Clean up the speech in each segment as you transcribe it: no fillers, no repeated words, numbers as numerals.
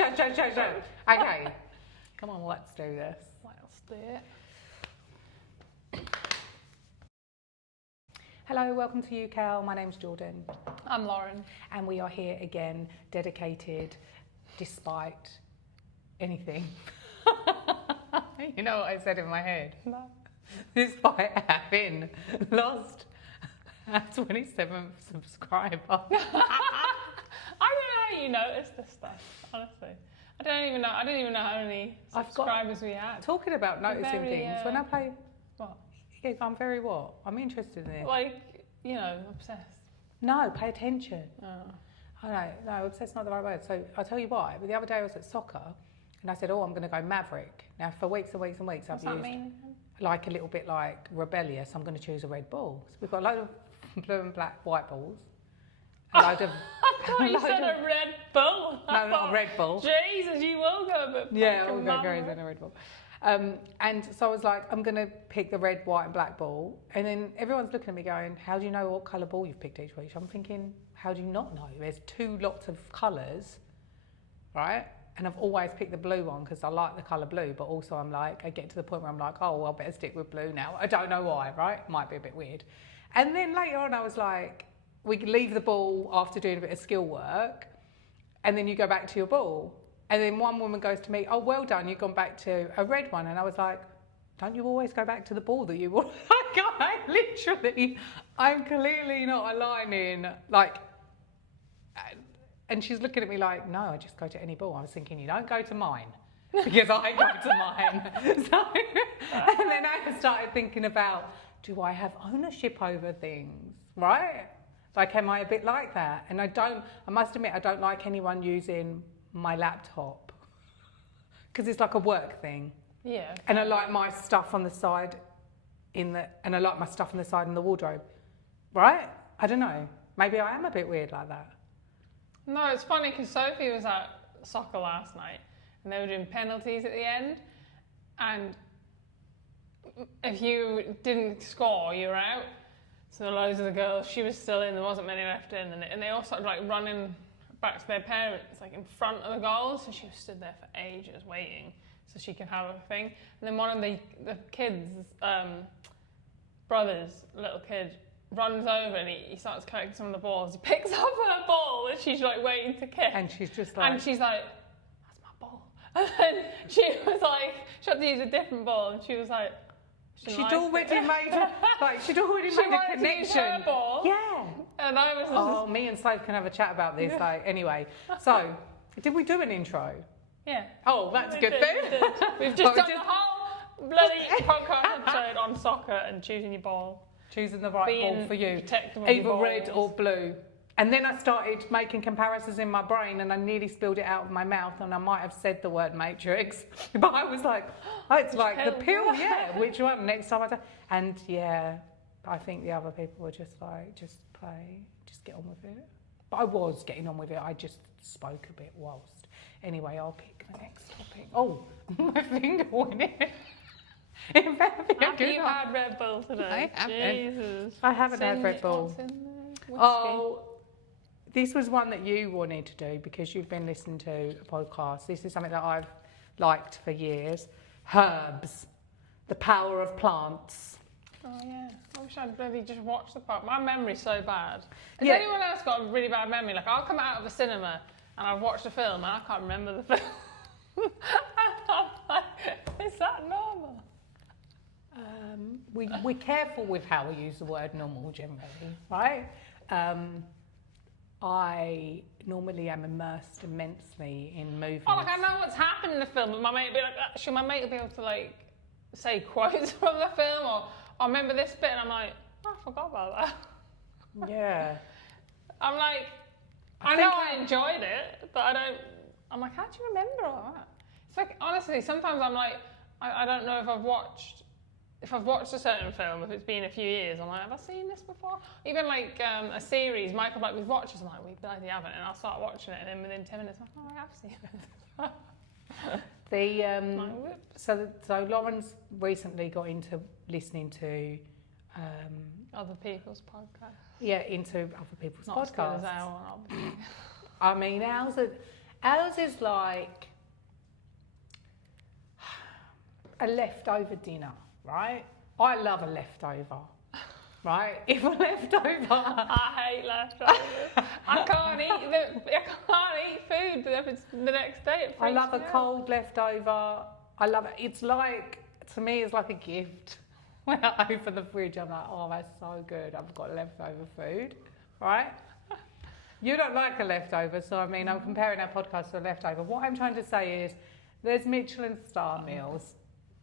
Shut. Okay. Come on, let's do this. Let's do it. Hello, welcome to ewecow. My name's Jordan. I'm Lauren. And we are here again, dedicated despite anything. You know what I said in my head? No. Despite having lost a 27th subscriber. I don't know how you notice this stuff, honestly. I don't even know how many subscribers we had. Talking about noticing things, when I play... What? Yeah, I'm very what? I'm interested in it. Like, you know, obsessed. No, pay attention. Oh. I know, no, obsessed not the right word. So I'll tell you why. But the other day I was at soccer and I said, oh, I'm going to go maverick. Now for weeks and weeks and weeks What's I've that used mean? like a little bit like rebellious. I'm going to choose a red ball. So we've got a load of blue and black white balls. A load of... I thought you said a Red Bull. No, not a Red Bull. Jesus, you will go a bit. Yeah, I'll go crazy in a Red Bull. And so I was like, I'm going to pick the red, white and black ball. And then everyone's looking at me going, how do you know what colour ball you've picked each week? I'm thinking, how do you not know? There's two lots of colours, right? And I've always picked the blue one because I like the colour blue, but also I'm like, I get to the point where I'm like, oh, well, I better stick with blue now. I don't know why, right? Might be a bit weird. And then later on I was like, we can leave the ball after doing a bit of skill work and then you go back to your ball. And then one woman goes to me, oh, well done, you've gone back to a red one. And I was like, don't you always go back to the ball that you want? I'm clearly not aligning, like, and she's looking at me like, no, I just go to any ball. I was thinking, you don't go to mine, because I go to mine. So, and then I started thinking about, do I have ownership over things, right? Like, am I a bit like that? And I must admit, I don't like anyone using my laptop because it's like a work thing. Yeah. And I like my stuff on the side and I like my stuff on the side in the wardrobe, right? I don't know. Maybe I am a bit weird like that. No, it's funny because Sophie was at soccer last night and they were doing penalties at the end, and if you didn't score, you were out. So loads of the girls, she was still in, there wasn't many left in, and they all started like running back to their parents, like in front of the goal. So she was stood there for ages waiting so she could have a thing. And then one of the kids, brothers, little kid, runs over and he starts collecting some of the balls. He picks up her ball and she's like waiting to kick. And she's just like... And she's like, that's my ball. And then she was like, she had to use a different ball, and she was like, she'd already made a connection. Her ball. Yeah. And I was just... me and Soph can have a chat about this. Like, anyway, so did we do an intro? Yeah. Oh, that's a good thing. We've just done the whole bloody podcast episode on soccer and choosing your ball. Choosing the right ball for you. Either red or blue. And then I started making comparisons in my brain and I nearly spilled it out of my mouth and I might have said the word matrix. But I was like, oh, it's like the pill, yeah. Which one? Next time I do. And yeah, I think the other people were just like, just play, just get on with it. But I was getting on with it. I just spoke a bit whilst. Anyway, I'll pick the next topic. Oh, my finger went in. Have you had Red Bull today? I haven't. Jesus. I haven't had Red Bull. Oh, this was one that you wanted to do because you've been listening to a podcast. This is something that I've liked for years. Herbs, the power of plants. Oh yeah, I wish I'd bloody just watched the part. My memory's so bad. Has Yeah. anyone else got a really bad memory? Like, I'll come out of the cinema and I've watched a film and I can't remember the film. And I'm like, is that normal? We're careful with how we use the word normal generally, right? I normally am immersed immensely in movies. Oh, like I know what's happened in the film, but my mate will be like, actually, my mate will be able to like say quotes from the film, or I remember this bit, and I'm like, oh, I forgot about that. Yeah. I'm like, I know I enjoyed it, but I'm like, how do you remember all that? It's like, honestly, sometimes I'm like, I don't know if I've watched a certain film, if it's been a few years, I'm like, have I seen this before? Even like a series, Michael might be watching, I'm like, we bloody haven't, and I'll start watching it, and then within 10 minutes, I'm like, oh, I have seen it. So Lauren's recently got into listening to other people's podcasts. Yeah, into other people's Not podcasts. as good as our one, obviously. I mean, Ours is like a leftover dinner, right? I love a leftover, right? If a leftover... I hate leftovers. I can't eat food if it's the next day. I love a cold leftover. I love it. It's like, to me, it's like a gift. When I open the fridge, I'm like, oh, that's so good. I've got leftover food, right? You don't like a leftover, so I mean, I'm comparing our podcast to a leftover. What I'm trying to say is there's Michelin star meals,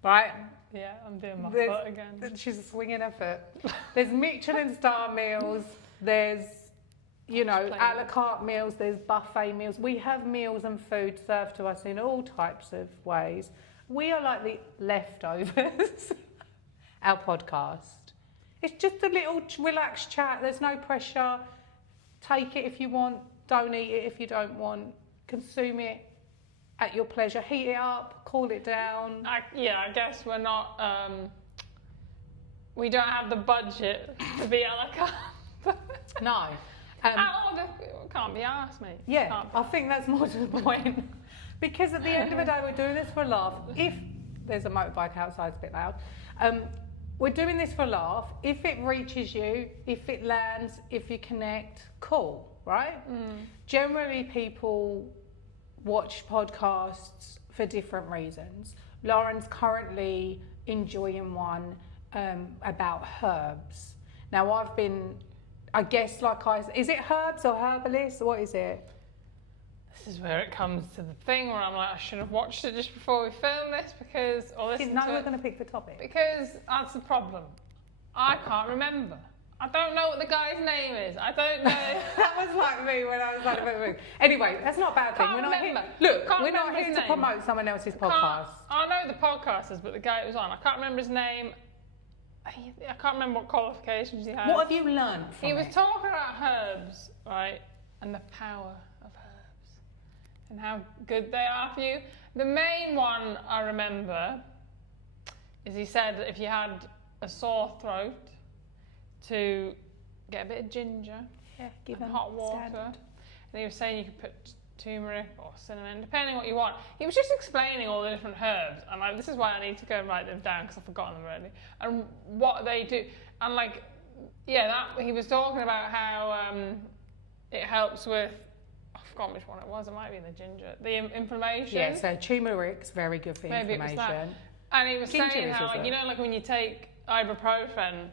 right? Yeah, I'm doing my foot again. She's swinging her foot. There's Michelin star meals, there's, you know, a la carte meals, there's buffet meals. We have meals and food served to us in all types of ways. We are like the leftovers, our podcast. It's just a little relaxed chat. There's no pressure. Take it if you want, don't eat it if you don't want, consume it at your pleasure, heat it up, cool it down. I guess we're not, we don't have the budget to be a la carte. No. Can't be asked, mate. Yeah, I think that's more to the point. Because at the end of the day, we're doing this for a laugh. If there's a motorbike outside, it's a bit loud. We're doing this for a laugh. If it reaches you, if it lands, if you connect, cool, right? Generally, people watch podcasts for different reasons. Lauren's currently enjoying one about herbs. Now, I've been, I guess, is it herbs or herbalist? What is it? This is where it comes to the thing where I'm like, I should have watched it just before we filmed this because, or listened to it. Now we're going to pick the topic. Because that's the problem. I can't remember. I don't know what the guy's name is. I don't know. That was like me when I was like, anyway, that's not a bad thing. We're not here to promote someone else's podcast. I know the podcasters, but the guy it was on, I can't remember his name. I can't remember what qualifications he had. What have you learned from He was talking about herbs, right, and the power of herbs and how good they are for you. The main one I remember is he said that if you had a sore throat, to get a bit of ginger, give and hot water. Standard. And he was saying you could put turmeric or cinnamon, depending what you want. He was just explaining all the different herbs, and this is why I need to go and write them down because I've forgotten them already. And what they do, and he was talking about how it helps with. I forgot which one it was. It might be the ginger, the inflammation. Yeah, so turmeric's very good for inflammation. It was that. And he was saying how, like when you take ibuprofen.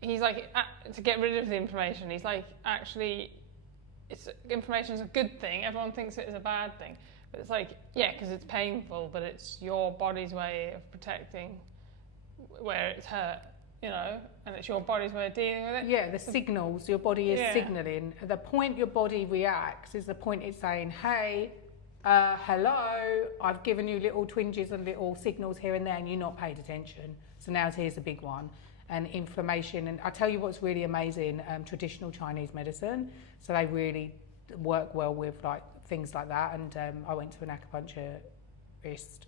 He's like, to get rid of the inflammation, he's like, actually, inflammation is a good thing. Everyone thinks it is a bad thing. But it's like, because it's painful, but it's your body's way of protecting where it's hurt, and it's your body's way of dealing with it. Yeah, the signals your body is signalling. The point your body reacts is the point it's saying, hey, hello, I've given you little twinges and little signals here and there, and you're not paid attention. So now here's a big one. And inflammation, and I tell you what's really amazing, traditional Chinese medicine, so they really work well with like things like that. And I went to an acupuncturist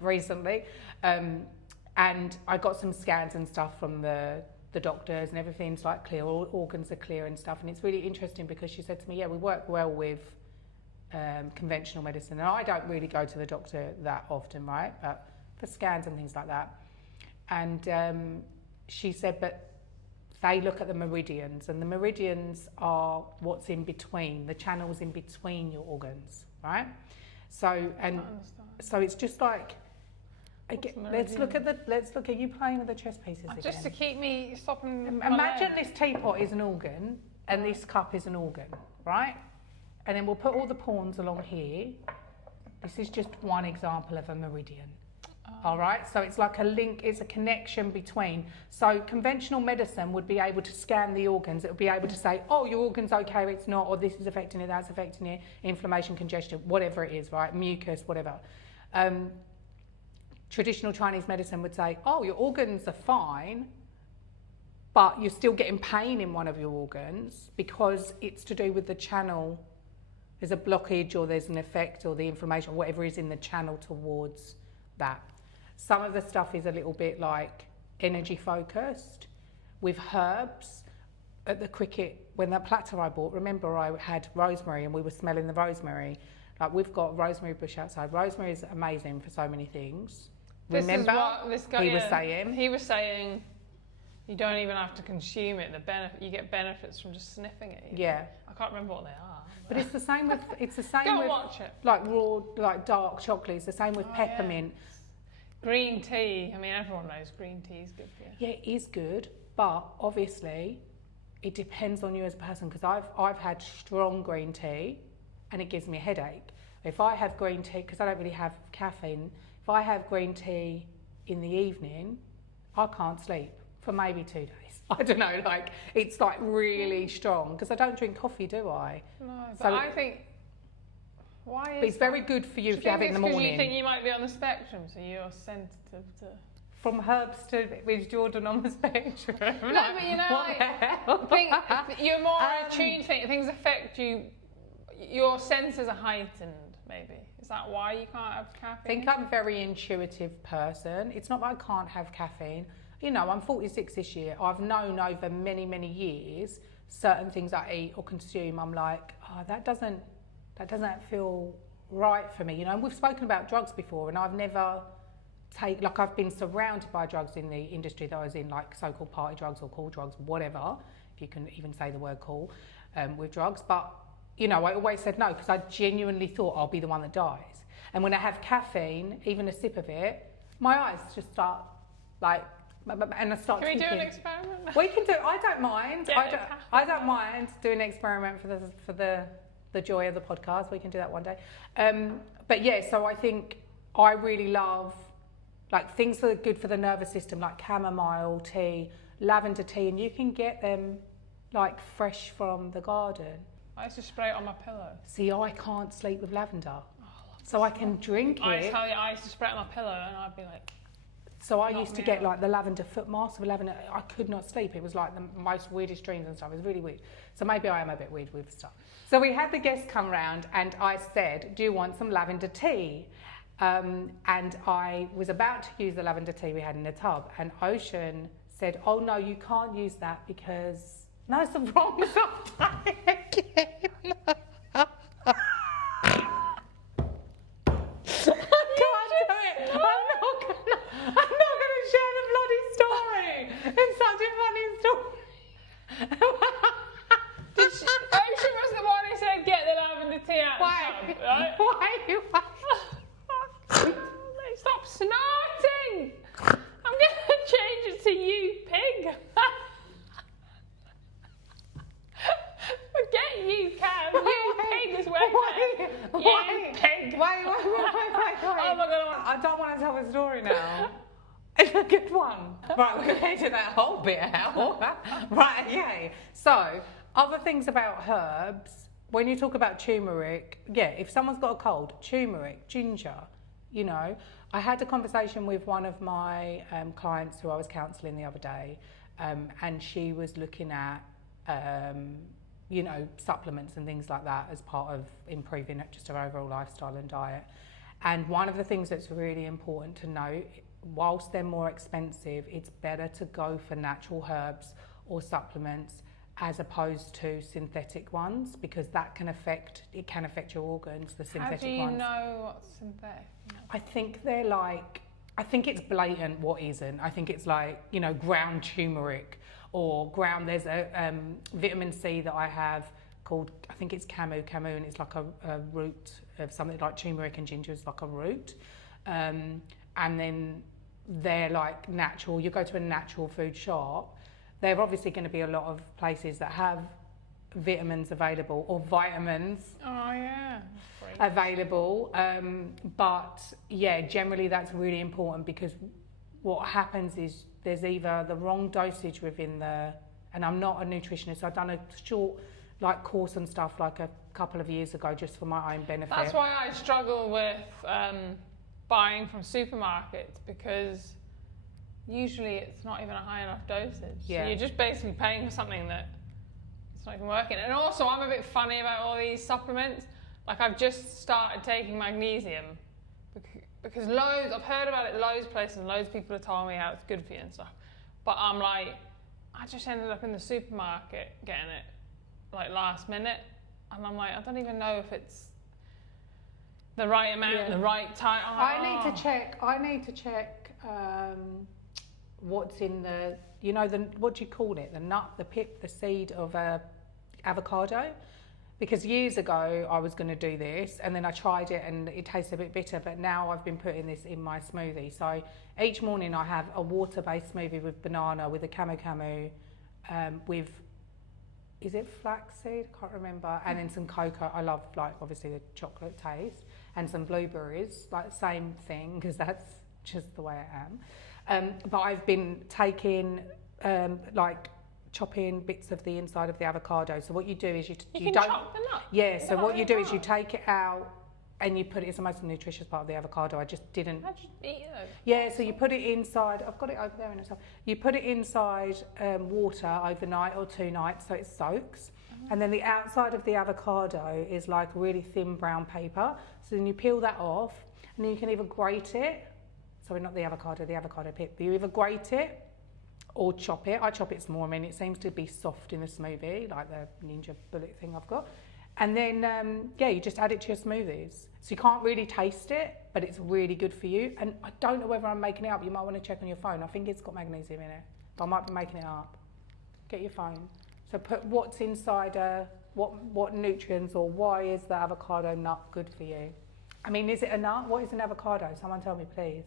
recently, and I got some scans and stuff from the doctors, and everything's like clear, all organs are clear and stuff. And it's really interesting because she said to me, we work well with conventional medicine, and I don't really go to the doctor that often, right, but for scans and things like that. And she said, but they look at the meridians, and the meridians are what's in between, the channels in between your organs, right? So it's just like, let's look at you playing with the chess pieces again. Just to keep me stopping. Imagine this teapot is an organ, and this cup is an organ, right? And then we'll put all the pawns along here. This is just one example of a meridian. All right, so it's like a link, it's a connection between. So conventional medicine would be able to scan the organs. It would be able to say, oh, your organ's okay, it's not, or this is affecting it, that's affecting it, inflammation, congestion, whatever it is, right? Mucus, whatever. Traditional Chinese medicine would say, oh, your organs are fine, but you're still getting pain in one of your organs because it's to do with the channel. There's a blockage, or there's an effect, or the inflammation, whatever is in the channel towards that. Some of the stuff is a little bit like energy focused. With herbs, at the cricket when that platter I bought, remember I had rosemary and we were smelling the rosemary. Like we've got rosemary bush outside. Rosemary is amazing for so many things. Remember, he was saying you don't even have to consume it. You get benefits from just sniffing it. Yeah. I can't remember what they are. But it's the same with Go and watch it. Like raw, like dark chocolate. It's the same with peppermint. Yeah. Green tea. I mean, everyone knows green tea is good for you. Yeah, it is good, but obviously, it depends on you as a person. Because I've had strong green tea, and it gives me a headache. If I have green tea, because I don't really have caffeine, if I have green tea in the evening, I can't sleep for maybe 2 days. I don't know, like it's like really strong because I don't drink coffee, do I? No, but so I think why is but it's very good for you if you have it in the morning. You think you might be on the spectrum, so you're sensitive to. From herbs to is Jordan on the spectrum? No, but you know, I think you're more attuned. Things affect you. Your senses are heightened. Maybe is that why you can't have caffeine? I think I'm a very intuitive person. It's not that I can't have caffeine. You know, I'm 46 this year. I've known over many, many years certain things I eat or consume. I'm like, oh, that doesn't feel right for me. You know, and we've spoken about drugs before, and I've never I've been surrounded by drugs in the industry that I was in, like so-called party drugs or cool drugs, whatever, if you can even say the word cool, with drugs. But, you know, I always said no because I genuinely thought I'll be the one that dies. And when I have caffeine, even a sip of it, my eyes just start like, and I start Can we thinking, do an experiment? We can do. I don't mind. I don't mind doing an experiment for the joy of the podcast. We can do that one day. But yeah, so I think I really love like things that are good for the nervous system, like chamomile tea, lavender tea, and you can get them like fresh from the garden. I used to spray it on my pillow. See, I can't sleep with lavender, so I can drink it. I tell you, I used to spray it on my pillow, and I'd be like. So I used to get like the lavender foot mask with lavender. I could not sleep. It was like the most weirdest dreams and stuff. It was really weird. So maybe I am a bit weird with stuff. So we had the guests come round and I said, do you want some lavender tea? And I was about to use the lavender tea we had in the tub. And Ocean said, oh no, you can't use that because... No, it's the wrong stuff again. It's such a funny story. Ocean was the one who said get the lavender tea out of the tub, right? Why? Stop snorting! I'm going to change it to ewepig. Forget ewecow. Ewepig is way better. Ewepig. Wait. Oh my God, I don't want to tell the story now. It's a good one. Right, we're going to edit that whole bit out. Right, yay. So, other things about herbs, when you talk about turmeric, yeah, if someone's got a cold, turmeric, ginger, you know. I had a conversation with one of my clients who I was counselling the other day, and she was looking at, you know, supplements and things like that as part of improving just her overall lifestyle and diet. And one of the things that's really important to note, whilst they're more expensive, it's better to go for natural herbs or supplements as opposed to synthetic ones because that can affect your organs, the synthetic ones. How do you know what's synthetic? I think they're like, I think it's blatant what isn't. I think it's like, you know, ground turmeric or there's a vitamin C that I have called, I think it's camu, and it's like a root of something like turmeric and ginger is like a root. And then they're like natural. You go to a natural food shop, there are obviously going to be a lot of places that have vitamins available or vitamins available. But yeah, generally that's really important because what happens is there's either the wrong dosage within and I'm not a nutritionist, I've done a short like course and stuff like a couple of years ago just for my own benefit. That's why I struggle with buying from supermarkets because usually it's not even a high enough dosage. Yeah. So you're just basically paying for something that it's not even working. And also I'm a bit funny about all these supplements. Like I've just started taking magnesium because I've heard about it loads of places and loads of people have told me how it's good for you and stuff. But I'm like, I just ended up in the supermarket getting it like last minute, and I'm like, I don't even know if it's the right amount, the right time. I need to check what's in the, you know, the, what do you call it? The nut, the pip, the seed of avocado. Because years ago I was going to do this, and then I tried it and it tastes a bit bitter, but now I've been putting this in my smoothie. So each morning I have a water-based smoothie with banana, with a camu, with, is it flaxseed? I can't remember. And then some cocoa. I love, like, obviously the chocolate taste, and some blueberries, like same thing, because that's just the way I am. But I've been taking like chopping bits of the inside of the avocado. So what you do is you can don't chop the nut. Yeah. So what you do is you take it out and you put it. It's the most nutritious part of the avocado. I just didn't. I just eat it. Yeah. So you put it inside. I've got it over there in a second. You put it inside water overnight or 2 nights so it soaks. And then the outside of the avocado is like really thin brown paper. So then you peel that off, and then you can either grate it. Sorry, not the avocado pip. But you either grate it or chop it. I chop it small. I mean, it seems to be soft in the smoothie, like the Ninja Bullet thing I've got. And then, yeah, you just add it to your smoothies. So you can't really taste it, but it's really good for you. And I don't know whether I'm making it up. You might want to check on your phone. I think it's got magnesium in it, but I might be making it up. Get your phone. So put what's inside, what nutrients, or why is the avocado nut good for you? I mean, is it a nut? What is an avocado? Someone tell me, please.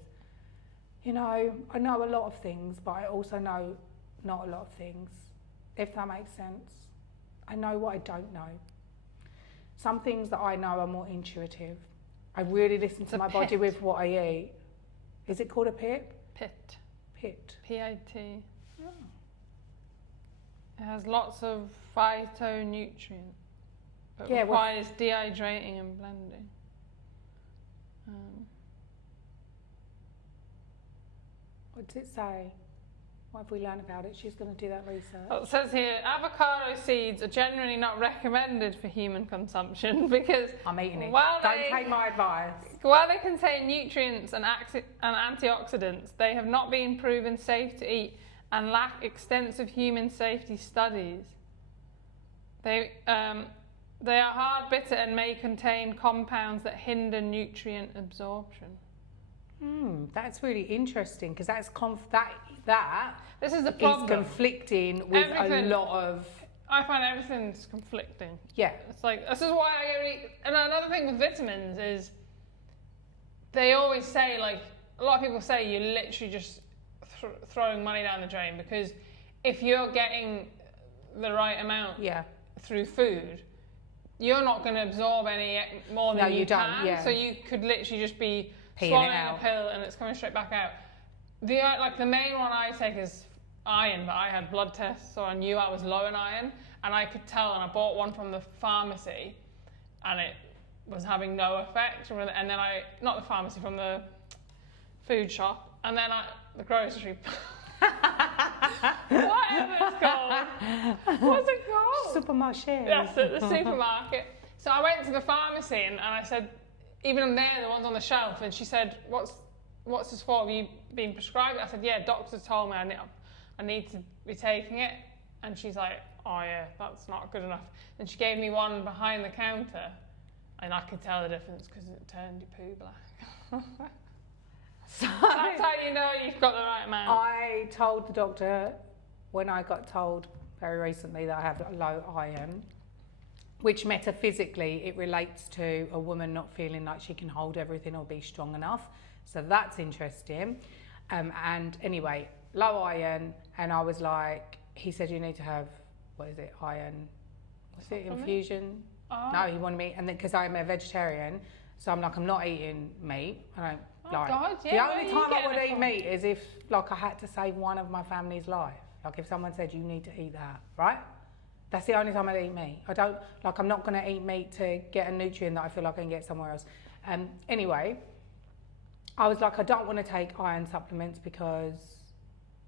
You know, I know a lot of things, but I also know not a lot of things, if that makes sense. I know what I don't know. Some things that I know are more intuitive. I really listen to my body with what I eat. Is it called a pip? Pit. Pit. P-I-T. Oh. It has lots of phytonutrients, but requires dehydrating and blending. What does it say? What have we learned about it? She's going to do that research. Well, it says here, avocado seeds are generally not recommended for human consumption because... I'm eating it. Don't take my advice. While they contain nutrients and antioxidants, they have not been proven safe to eat and lack extensive human safety studies. They are hard, bitter, and may contain compounds that hinder nutrient absorption. That's really interesting, because that's this is the problem. Is conflicting with a lot of. I find everything's conflicting. Yeah, it's like, this is why I eat. And another thing with vitamins is they always say, like, a lot of people say you're literally just throwing money down the drain, because if you're getting the right amount through food, you're not going to absorb any more than you can. Yeah. So you could literally just be swallowing a pill and it's coming straight back out. The main one I take is iron, but I had blood tests, so I knew I was low in iron, and I could tell, and I bought one from the pharmacy, and it was having no effect. And then not the pharmacy, from the food shop, and then the grocery. Whatever it's called. What's it called? Supermarché. That's it, the supermarket. So I went to the pharmacy and I said, even there, the ones on the shelf, and she said, what's this for? Have you been prescribed it? I said, yeah, doctor told me I need to be taking it. And she's like, oh yeah, that's not good enough. And she gave me one behind the counter, and I could tell the difference because it turned your poo black. So that's how you know you've got the right amount. I told the doctor when I got told very recently that I have low iron, which metaphysically it relates to a woman not feeling like she can hold everything or be strong enough. So that's interesting. And anyway, low iron, and I was like, he said you need to have, what is it, iron, what's it, infusion? Oh. No, he wanted me, and then because I'm a vegetarian, so I'm like, I'm not eating meat. I don't like. God, yeah, the only time I would eat meat is if, like, I had to save one of my family's life. Like if someone said you need to eat that, right? That's the only time I eat meat. I don't, like, I'm not going to eat meat to get a nutrient that I feel like I can get somewhere else. Anyway, I was like, I don't want to take iron supplements because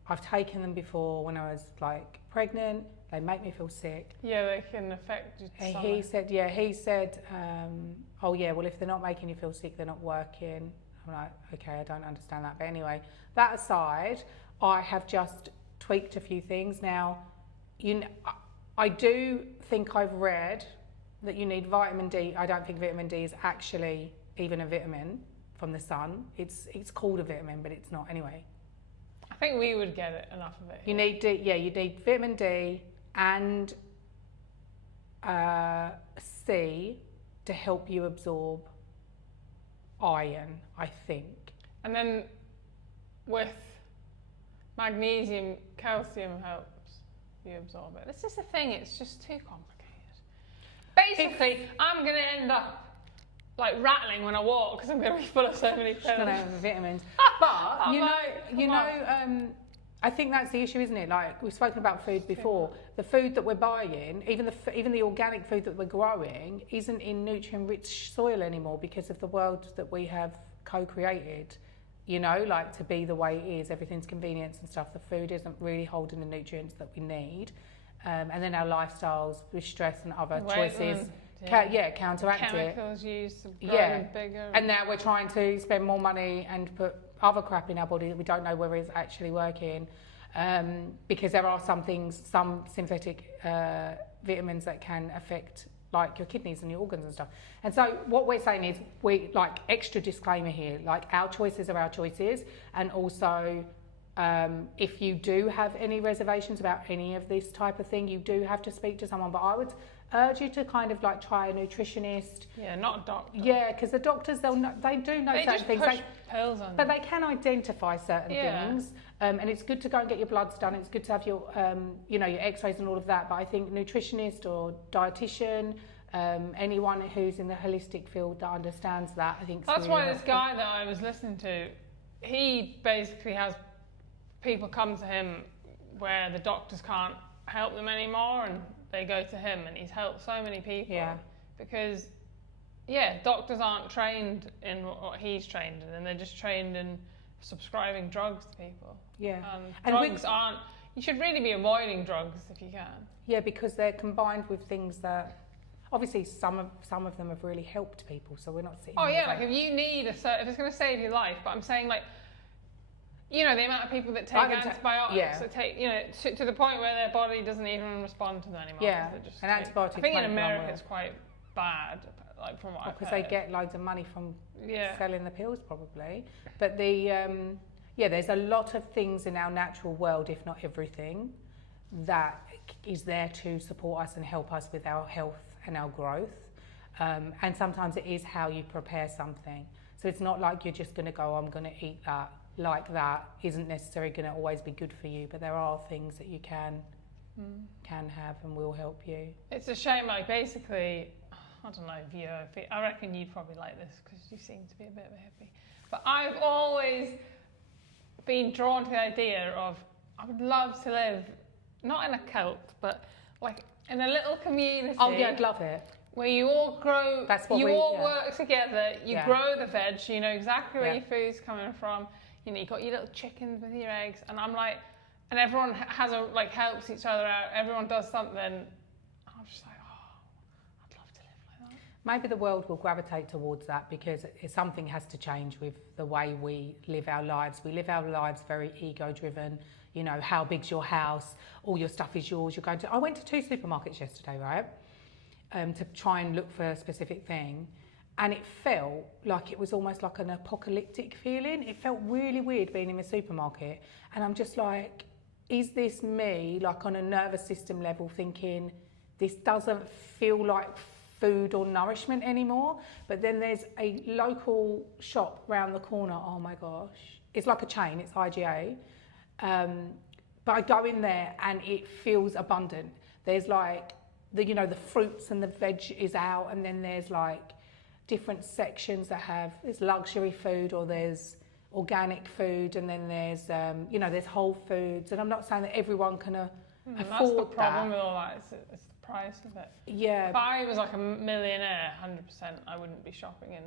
I've taken them before when I was like pregnant. They make me feel sick. Yeah, they can affect your stomach. He said, oh yeah, well, if they're not making you feel sick, they're not working. I'm like, okay, I don't understand that. But anyway, that aside, I have just tweaked a few things. Now, I do think I've read that you need vitamin D. I don't think vitamin D is actually even a vitamin from the sun. It's called a vitamin, but it's not anyway. I think we would get it, enough of it. You need D, yeah, you need vitamin D and C to help you absorb iron, I think. And then with magnesium, calcium helps you absorb it. It's just a thing, it's just too complicated. Basically, I'm going to end up like rattling when I walk because I'm going to be full of so many pills. Going to have vitamins. But, I think that's the issue, isn't it? Like, we've spoken about food before. The food that we're buying, even the organic food that we're growing, isn't in nutrient-rich soil anymore because of the world that we have co-created. You know, like, to be the way it is, everything's convenience and stuff. The food isn't really holding the nutrients that we need. And then our lifestyles with stress and other choices, counteract it. Chemicals used to grow them bigger. And now we're trying to spend more money and put other crap in our body that we don't know whether it's actually working, because there are some synthetic vitamins that can affect like your kidneys and your organs and stuff. And so what we're saying is, we like, extra disclaimer here, like, our choices are our choices, and also if you do have any reservations about any of this type of thing, you do have to speak to someone. But I would urge you to kind of like try a nutritionist. Yeah, not a doctor. Yeah, because the doctors, they do know certain things. Push pills on but they can identify certain things. And it's good to go and get your bloods done. It's good to have your, your x-rays and all of that. But I think nutritionist or dietitian, anyone who's in the holistic field that understands that, I think. That's really why this guy that I was listening to, he basically has people come to him where the doctors can't help them anymore, and they go to him, and he's helped so many people. Yeah. Because, doctors aren't trained in what he's trained in, and they're just trained in subscribing drugs to people. Yeah. And drugs aren't, you should really be avoiding drugs if you can. Yeah, because they're combined with things that, obviously some of them have really helped people, so we're not sitting like if you need if it's going to save your life, but I'm saying, like, the amount of people that take antibiotics, that take, to the point where their body doesn't even respond to them anymore. Yeah, and antibiotics. I think in America it's quite bad, like, from what I've heard. Because they get loads of money from selling the pills, probably. But there's a lot of things in our natural world, if not everything, that is there to support us and help us with our health and our growth. And sometimes it is how you prepare something. So it's not like you're just going to go, I'm going to eat that. Like, that isn't necessarily going to always be good for you, but there are things that you can have and will help you. It's a shame, like, basically, I don't know if I reckon you'd probably like this because you seem to be a bit of a hippie, but I've always been drawn to the idea of, I would love to live not in a cult, but like in a little community. Oh yeah, I'd love it. Where you all grow, work together, you grow the veg, you know exactly where your food's coming from. You've got your little chickens with your eggs, and I'm like, and everyone has helps each other out. Everyone does something. I'm just like, I'd love to live like that. Maybe the world will gravitate towards that because something has to change with the way we live our lives. We live our lives very ego-driven. You know, how big's your house? All your stuff is yours. You're going to. I went to 2 supermarkets yesterday, right, to try and look for a specific thing. And it felt like it was almost like an apocalyptic feeling. It felt really weird being in a supermarket. And I'm just like, is this me, like, on a nervous system level, thinking this doesn't feel like food or nourishment anymore? But then there's a local shop round the corner. Oh my gosh. It's like a chain, it's IGA. But I go in there and it feels abundant. There's like, the fruits and the veg is out, and then there's like different sections that there's luxury food, or there's organic food, and then there's there's whole foods. And I'm not saying that everyone can afford that. That's the problem with all that. It's the price of it. Yeah. If I was like a millionaire, 100%, I wouldn't be shopping in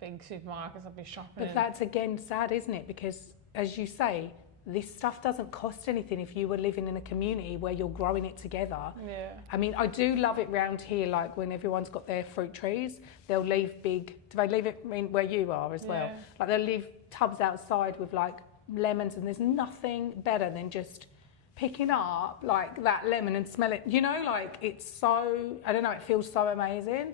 big supermarkets. I'd be shopping. But that's again sad, isn't it? Because as you say, this stuff doesn't cost anything if you were living in a community where you're growing it together. Yeah. I mean, I do love it round here, like when everyone's got their fruit trees, they'll leave do they leave it where you are as well? Like they'll leave tubs outside with like lemons, and there's nothing better than just picking up like that lemon and smell it, you know, like it's so, I don't know, it feels so amazing.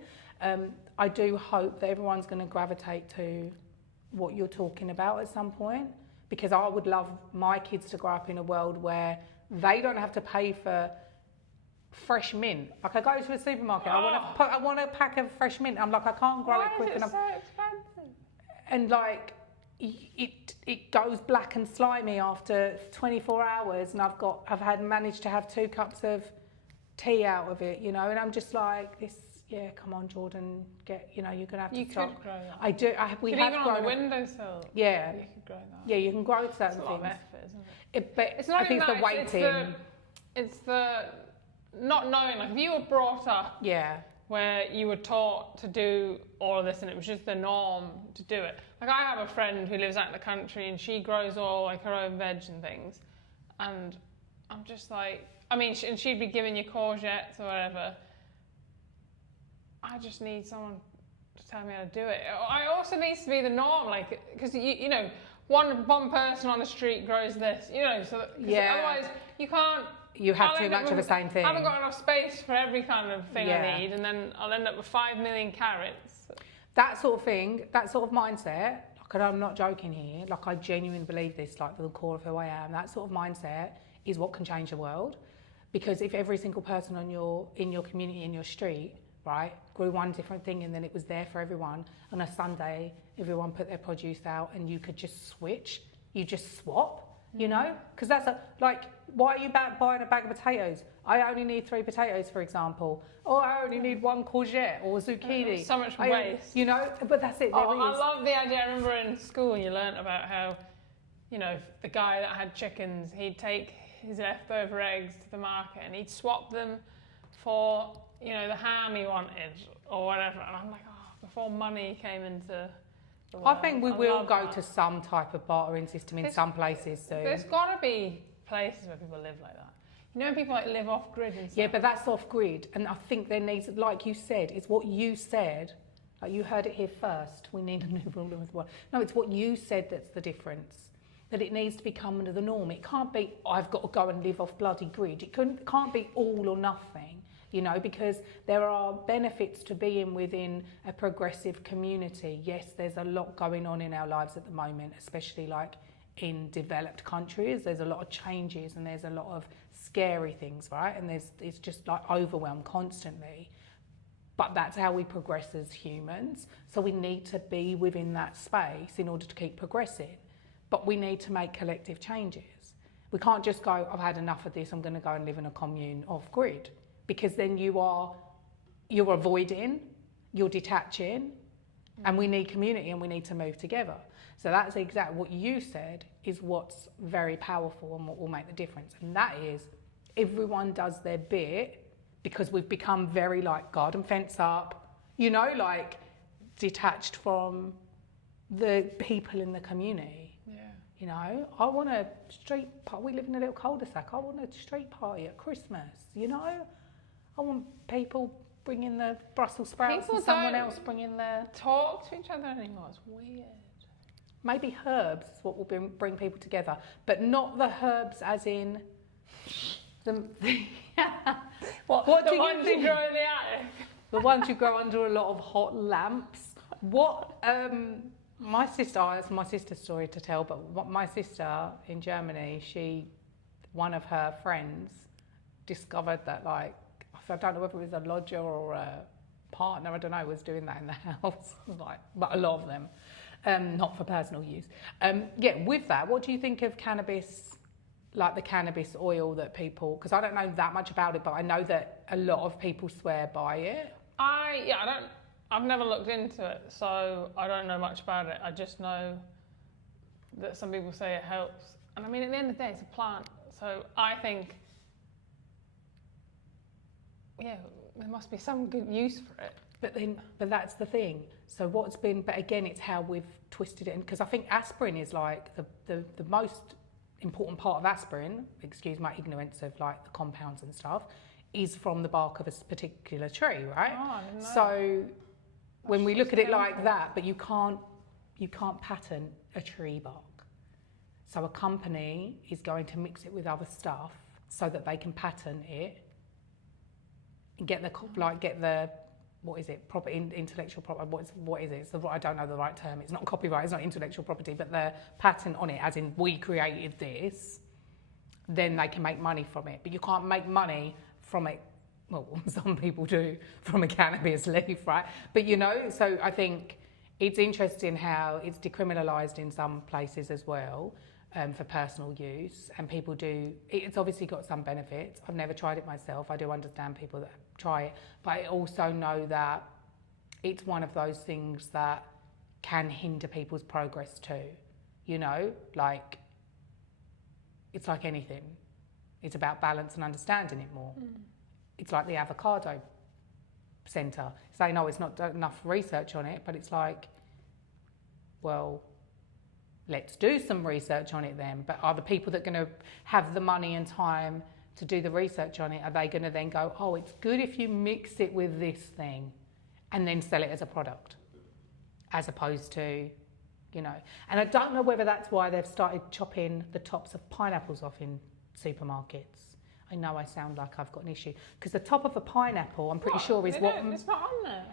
I do hope that everyone's going to gravitate to what you're talking about at some point, because I would love my kids to grow up in a world where they don't have to pay for fresh mint. Like I go to a supermarket, I want a pack of fresh mint. I'm like, I can't grow it quick enough. Why is it so expensive? And like it goes black and slimy after 24 hours, and I've managed to have 2 cups of tea out of it, you know, and I'm just like, this, yeah, come on, Jordan, you're gonna have to You stop. could grow that. I do. We have even grown on the windowsill. Yeah. You could grow that. Yeah, you can grow certain It's a lot of things. effort, isn't it? But It's not I think even it's the that, waiting. it's the not knowing. Like if you were brought up Yeah. where you were taught to do all of this and it was just the norm to do it. Like I have a friend who lives out in the country and she grows all like her own veg and things, and I'm just like, I mean, and she'd be giving you courgettes or whatever. I just need someone to tell me how to do it. I also needs to be the norm, like, because you know, one person on the street grows this, you know, so otherwise you can't. You have too much of the same thing. I haven't got enough space for every kind of thing Yeah. I need, and then I'll end up with 5 million carrots. That sort of thing, that sort of mindset, like, and I'm not joking here, like I genuinely believe this, like the core of who I am, that sort of mindset is what can change the world. Because if every single person in your community, in your street, right, grew one different thing and then it was there for everyone, on a Sunday, everyone put their produce out and you could just switch, you just swap, you know? Because that's like, why are you buying a bag of potatoes? I only need 3 potatoes, for example. Or I only need 1 courgette or zucchini. So much waste. You know, but that's it. I love the idea. I remember in school you learnt about how, you know, the guy that had chickens, he'd take his leftover eggs to the market and he'd swap them for, you know, the ham he wanted or whatever. And I'm like, oh, before money came into the world. I think we will go to some type of bartering system in some places soon. There's got to be places where people live like that. You know, when people like live off grid and stuff. Yeah, but that's off grid, and I think there needs, like you said, it's what you said. Like you heard it here first. We need a new rule of the world. No, it's what you said that's the difference. That it needs to become the norm. It can't be I've got to go and live off bloody grid. It can't be all or nothing. You know, because there are benefits to being within a progressive community. Yes, there's a lot going on in our lives at the moment, especially like in developed countries. There's a lot of changes and there's a lot of scary things, right? And it's just like overwhelmed constantly. But that's how we progress as humans. So we need to be within that space in order to keep progressing. But we need to make collective changes. We can't just go, I've had enough of this, I'm going to go and live in a commune off grid. Because then you're avoiding, you're detaching, and we need community and we need to move together. So that's exactly what you said is what's very powerful and what will make the difference. And that is everyone does their bit, because we've become very like garden fence up, you know, like detached from the people in the community. Yeah. You know, I want a street party. We live in a little cul-de-sac. I want a street party at Christmas, you know? I want people bringing the Brussels sprouts People and someone don't else bringing the... talk to each other anymore. It's weird. Maybe herbs is what will bring people together, but not the herbs as in the What do the you ones think? you grow in the attic? The ones you grow under a lot of hot lamps. What my sister, it's my sister's story to tell, but what my sister in Germany, one of her friends discovered that, like, I don't know whether it was a lodger or a partner, I don't know, was doing that in the house, like, but a lot of them, not for personal use. Yeah, with that, what do you think of cannabis, like the cannabis oil that people, because I don't know that much about it, but I know that a lot of people swear by it. I've never looked into it, so I don't know much about it. I just know that some people say it helps. And I mean, at the end of the day, it's a plant. So I think, yeah, there must be some good use for it. But that's the thing. So but again, it's how we've twisted it. Because I think aspirin is like the most important part of aspirin, excuse my ignorance of like the compounds and stuff, is from the bark of a particular tree, right? Oh, I didn't know. So when we look at it like that, but you can't patent a tree bark. So a company is going to mix it with other stuff so that they can patent it and get the what is it? Intellectual property. What is it? I don't know the right term. It's not copyright. It's not intellectual property, but the patent on it, as in we created this. Then they can make money from it. But you can't make money from it. Well, some people do from a cannabis leaf, right? But so I think it's interesting how it's decriminalised in some places as well for personal use, and people do. It's obviously got some benefits. I've never tried it myself. I do understand people that try it, but I also know that it's one of those things that can hinder people's progress too. Like it's like anything. It's about balance and understanding it more. It's like the avocado centre. Say, no, it's not enough research on it, but it's like, well, let's do some research on it then. But are the people that are going to have the money and time to do the research on it, are they going to then go, oh, it's good if you mix it with this thing and then sell it as a product, as opposed to, And I don't know whether that's why they've started chopping the tops of pineapples off in supermarkets. I know I sound like I've got an issue because the top of a pineapple, I'm pretty sure is what. It's not on there.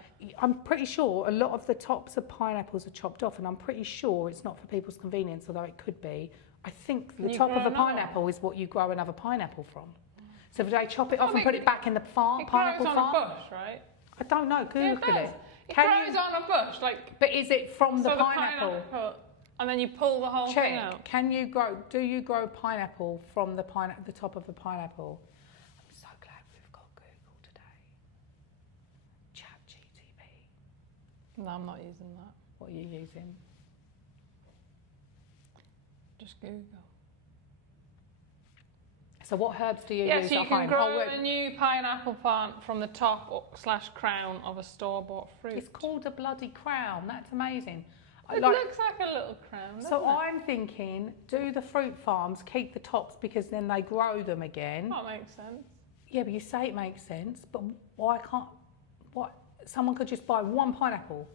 I'm pretty sure a lot of the tops of pineapples are chopped off, and I'm pretty sure it's not for people's convenience, although it could be. I think the top of a pineapple is what you grow another pineapple from. So if they chop it off and put it back in the pineapple farm? It grows on a bush, right? I don't know. Google it. It grows on a buch, But is it from the pineapple? And then you pull the whole thing out. Do you grow pineapple from the top of the pineapple? I'm so glad we've got Google today. ChatGTP. No, I'm not using that. What are you using? Just Google. So what herbs do you use Yes, at you home? can grow a new pineapple plant from the top / crown of a store-bought fruit. It's called a bloody crown. That's amazing. It looks like a little crown, So I'm thinking, do the fruit farms keep the tops because then they grow them again? That makes sense. Yeah, but you say it makes sense, but why can't... Someone could just buy one pineapple.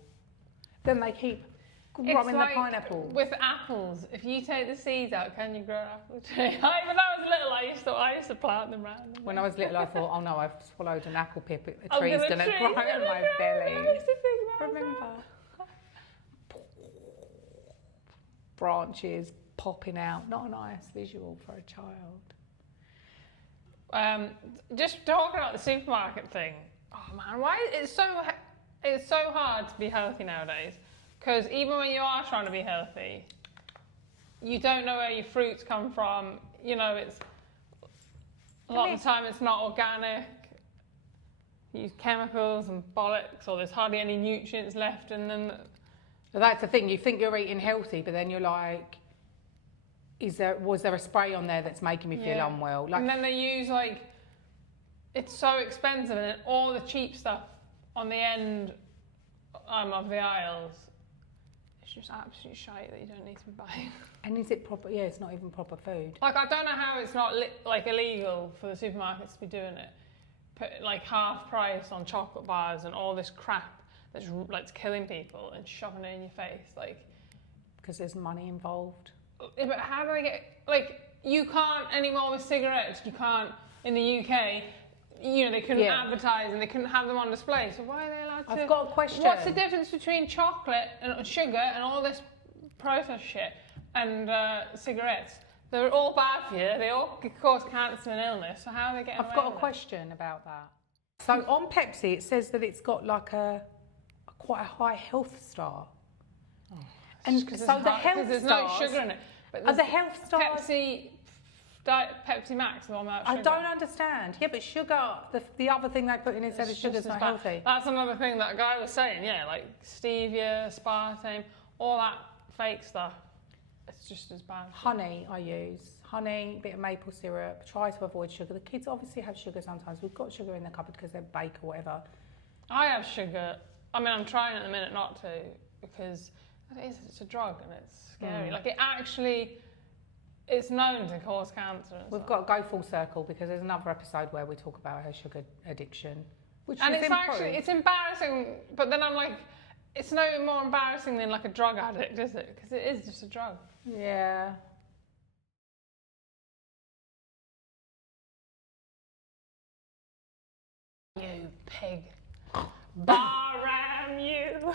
Then they keep growing the pineapple. With apples, if you take the seeds out, can you grow an apple tree? When I was little, I used to plant them randomly. When I was little, I thought, oh no, I've swallowed an apple pip. The tree's going to grow in my belly. I used to think that. Remember? Branches popping out. Not a nice visual for a child. Just talking about the supermarket thing. Oh man, why it's so hard to be healthy nowadays? Because even when you are trying to be healthy, you don't know where your fruits come from. It's a lot of the time it's not organic. You use chemicals and bollocks, or there's hardly any nutrients left in them. So that's the thing. You think you're eating healthy, but then you're like, was there a spray on there that's making me feel unwell? And then they use it's so expensive, and then all the cheap stuff on the end of the aisles. It's just absolute shite that you don't need to be buying. And is it proper? Yeah, it's not even proper food. I don't know how it's not illegal for the supermarkets to be doing it. Put half price on chocolate bars and all this crap that's killing people and shoving it in your face, because there's money involved. Yeah, but how do they get you can't anymore with cigarettes? You can't in the UK. They couldn't advertise and they couldn't have them on display. So why are they allowed to? I've got a question. What's the difference between chocolate and sugar and all this processed shit and cigarettes? They're all bad for you. They all cause cancer and illness. So how are they getting away I've got a with question about that. So on Pepsi, it says that it's got quite a high health star. Oh, and so the health there's stars, no sugar in it. But are the health stars... Pepsi Max, the one without sugar. I don't understand. Yeah, but sugar, the other thing they put in instead of sugar is not healthy. That's another thing that guy was saying, stevia, aspartame, all that fake stuff. It's just as bad. Honey I use. Honey, bit of maple syrup. Try to avoid sugar. The kids obviously have sugar sometimes. We've got sugar in the cupboard because they bake or whatever. I have sugar. I mean, I'm trying at the minute not to because it's a drug and it's scary. It's known to cause cancer. We've got to go full circle because there's another episode where we talk about her sugar addiction, it's embarrassing. But then I'm like, it's no more embarrassing than a drug addict, is it? Because it is just a drug. Yeah. You pig. Baram you.